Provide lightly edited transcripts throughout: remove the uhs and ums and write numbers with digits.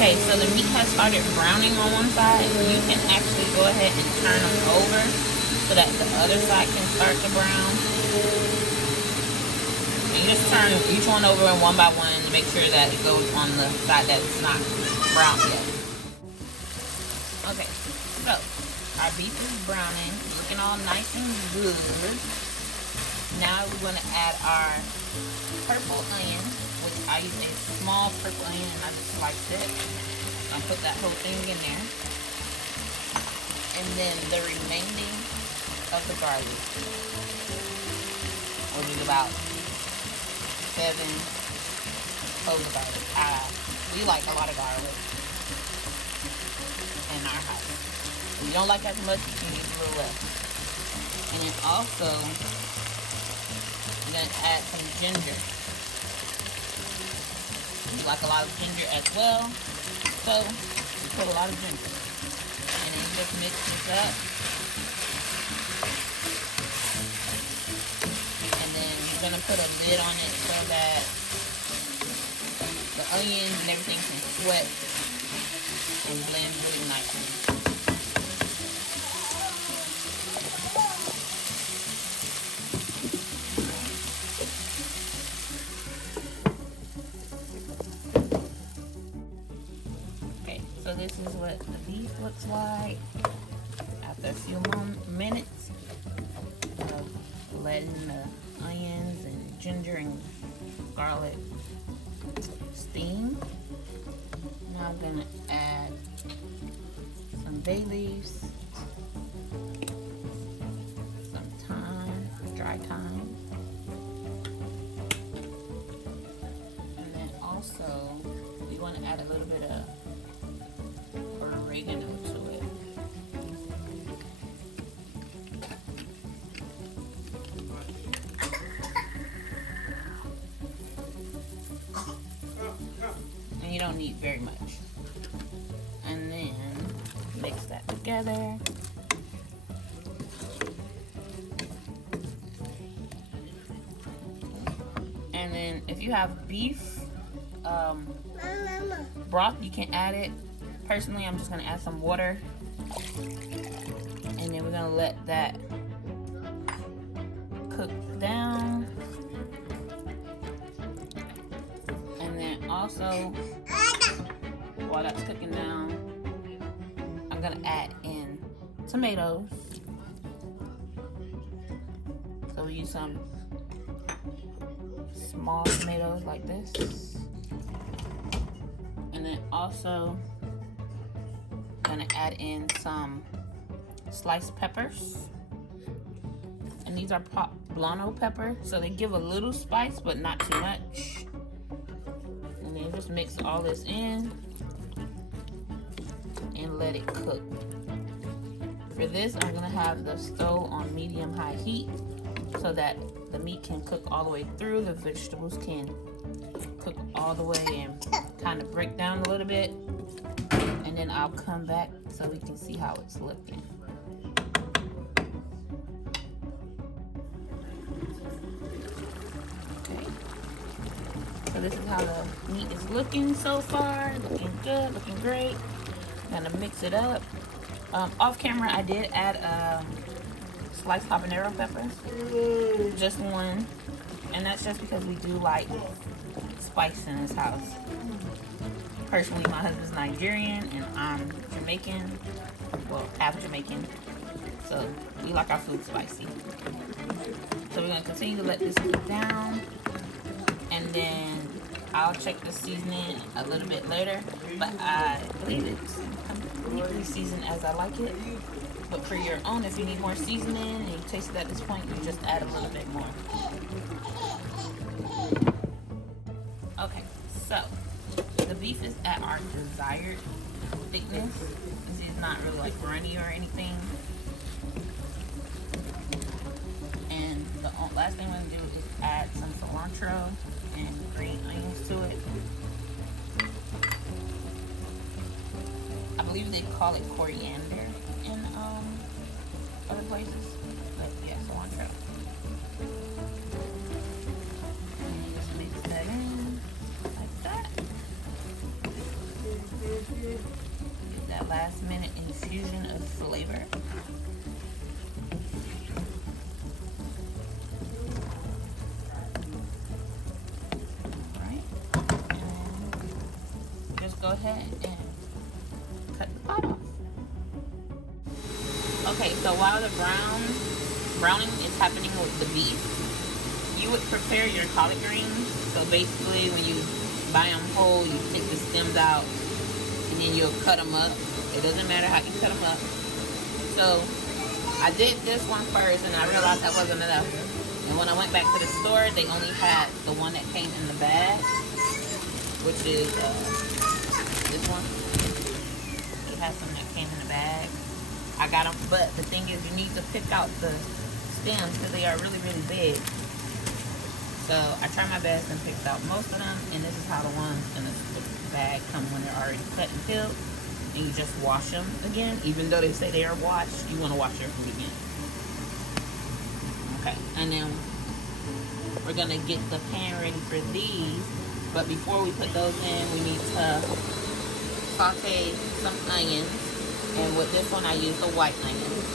Okay, so the meat has started browning on one side. You can actually go ahead and turn them over so that the other side can start to brown. And you just turn each one over one by one to make sure that it goes on the side that's not brown yet. Okay, so our beef is browning, looking all nice and good. Now we're going to add our purple onion, which I use a small purple onion and I just sliced it. I'll put that whole thing in there. And then the remaining of the garlic, which is about 7 cloves of garlic. We like a lot of garlic in our house. If you don't like as much, you can use a little less. And then also, I'm going to add some ginger. We like a lot of ginger as well, so we put a lot of ginger. And then just mix this up. And then you're going to put a lid on it so that the onions and everything can sweat and blend really nicely. So this is what the beef looks like after a few minutes of letting the onions and ginger and garlic steam. Now I'm going to add some bay leaves, some thyme, dry thyme, and then also we want to add a little bit of oregano to it. And you don't need very much. And then mix that together. And then if you have beef broth, you can add it. Personally, I'm just going to add some water, and then we're going to let that cook down. And then also, while that's cooking down, I'm going to add in tomatoes. So we use some small tomatoes like this. And then also gonna add in some sliced peppers, and these are poblano pepper, so they give a little spice but not too much. And then just mix all this in and let it cook. For this, I'm gonna have the stove on medium-high heat so that the meat can cook all the way through, the vegetables can cook all the way and kind of break down a little bit. And then I'll come back so we can see how it's looking. Okay. So this is how the meat is looking so far. Looking good, looking great. I'm gonna mix it up. Off camera, I did add sliced habanero peppers. Just one. And that's just because we do like spice in this house. Personally, my husband's Nigerian and I'm Jamaican, well, half Jamaican, so we like our food spicy. So we're going to continue to let this cook down, and then I'll check the seasoning a little bit later, but I believe it's completely seasoned as I like it. But for your own, if you need more seasoning and you taste it at this point, you just add a little bit more. Okay, so the beef is at our desired thickness. This is not really like runny or anything. And the last thing we're gonna do is add some cilantro and green onions to it. I believe they call it coriander in other places, but yeah, cilantro. And you just mix that in like that. last minute infusion of flavor. Alright. And just go ahead and cut the pot off. Okay, so while the browning is happening with the beef, you would prepare your collard greens. So basically, when you buy them whole, you take the stems out, and then you'll cut them up. It doesn't matter how you cut them up. So I did this one first, and I realized that wasn't enough. And when I went back to the store, they only had the one that came in the bag, which is this one. It has some that came in the bag. I got them, but the thing is, you need to pick out the stems because they are really, really big. So I tried my best and picked out most of them, and this is how the ones in the bag come when they're already cut and peeled. And you just wash them again, even though they say they are washed. You want to wash everything again. Okay, and then we're gonna get the pan ready for these. But before we put those in, we need to saute some onions. And with this one, I use the white onions.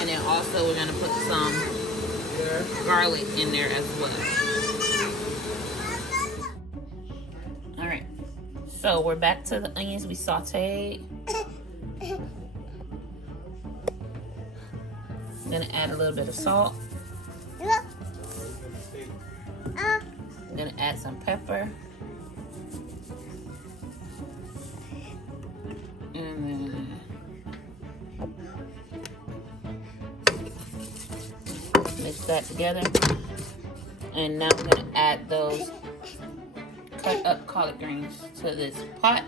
And then also we're gonna put some garlic in there as well. All right, so we're back to the onions we sauteed. I'm gonna add a little bit of salt. I'm gonna add some pepper. And then mix that together. And now I'm gonna add those cut up collard greens to this pot.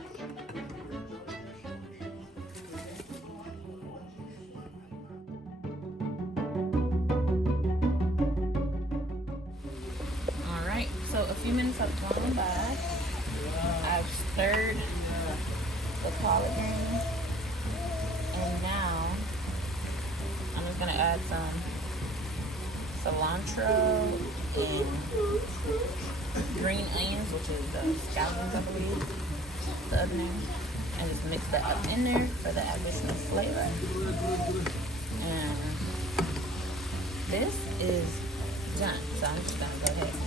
Alright, so a few minutes have gone by. I've stirred the collard greens, and now I'm just gonna add some cilantro and green onions, which is the scallions, I believe, the other name, and just mix that up in there for the additional flavor. And this is done, so I'm just gonna go ahead and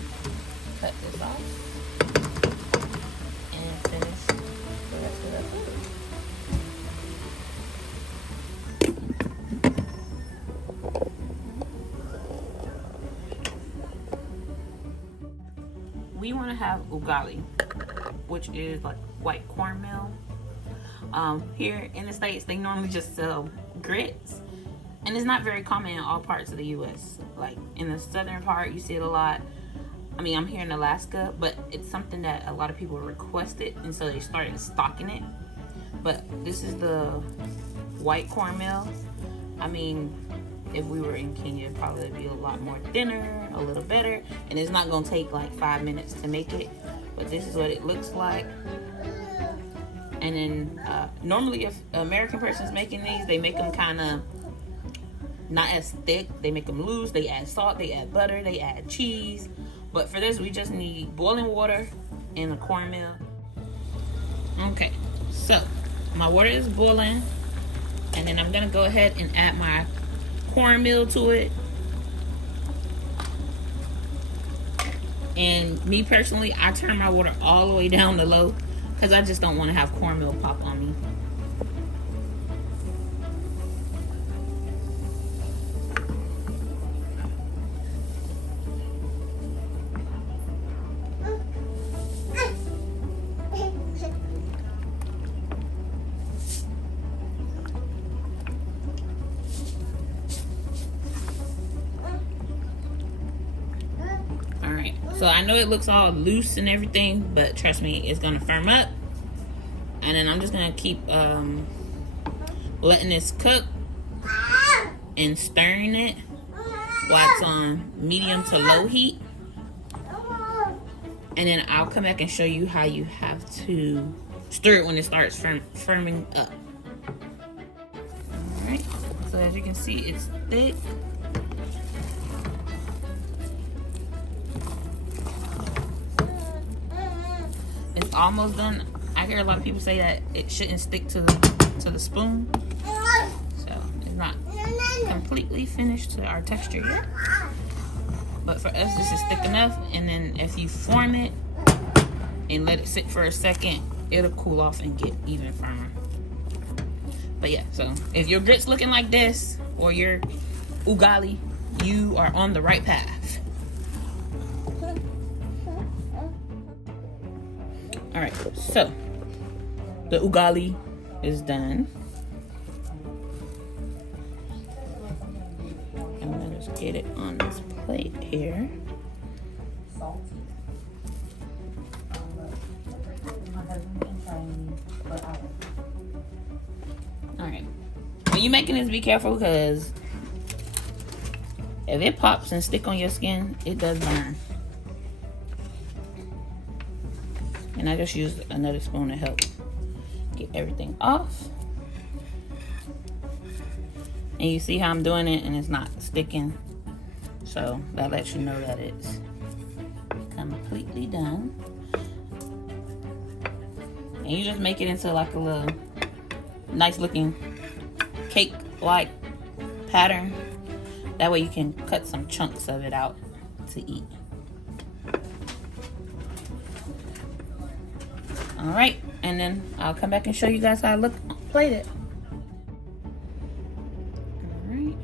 cut this off and finish the rest of the food. We want to have ugali, which is like white cornmeal. Here in the States, they normally just sell grits, and it's not very common in all parts of the U.S. Like in the southern part, you see it a lot. I mean, I'm here in Alaska, but it's something that a lot of people requested, and so they started stocking it. But this is the white cornmeal. I mean, if we were in Kenya, it'd probably be a lot more thinner, a little better, and it's not gonna take like 5 minutes to make it. But this is what it looks like. And then normally, if an American person's making these, they make them kind of not as thick. They make them loose. They add salt. They add butter. They add cheese. But for this, we just need boiling water and the cornmeal. Okay, so my water is boiling, and then I'm gonna go ahead and add my cornmeal to it. And me personally, I turn my water all the way down to low because I just don't want to have cornmeal pop on me. So I know it looks all loose and everything, but trust me, it's gonna firm up. And then I'm just gonna keep letting this cook and stirring it while it's on medium to low heat. And then I'll come back and show you how you have to stir it when it starts firming up. All right, so as you can see, it's thick. It's almost done. I I hear a lot of people say that it shouldn't stick to the spoon. So it's not completely finished to our texture yet. But for us, this is thick enough. And then if you form it and let it sit for a second, it'll cool off and get even firmer. But yeah, so if your grits looking like this or your ugali, you are on the right path. All right, so the ugali is done. I'm gonna just get it on this plate here. All right, when you're making this, be careful, because if it pops and stick on your skin, it does burn. And I just used another spoon to help get everything off. And you see how I'm doing it and it's not sticking. So that lets you know that it's completely done. And you just make it into like a little nice looking cake-like pattern. That way you can cut some chunks of it out to eat. All right, and then I'll come back and show you guys how I plate it. All right.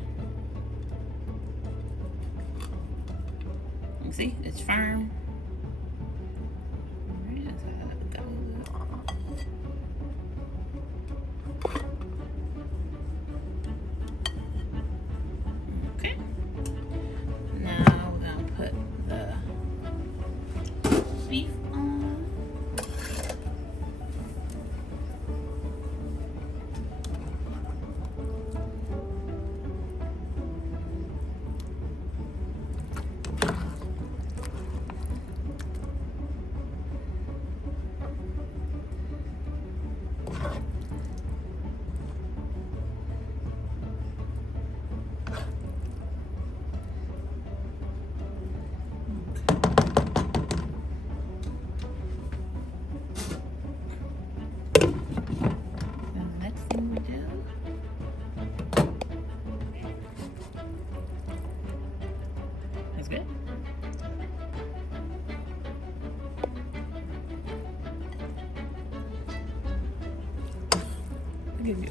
You see, it's firm. All right, that's how it goes. Okay. Now we're gonna put the beef on. That's good. I'll give you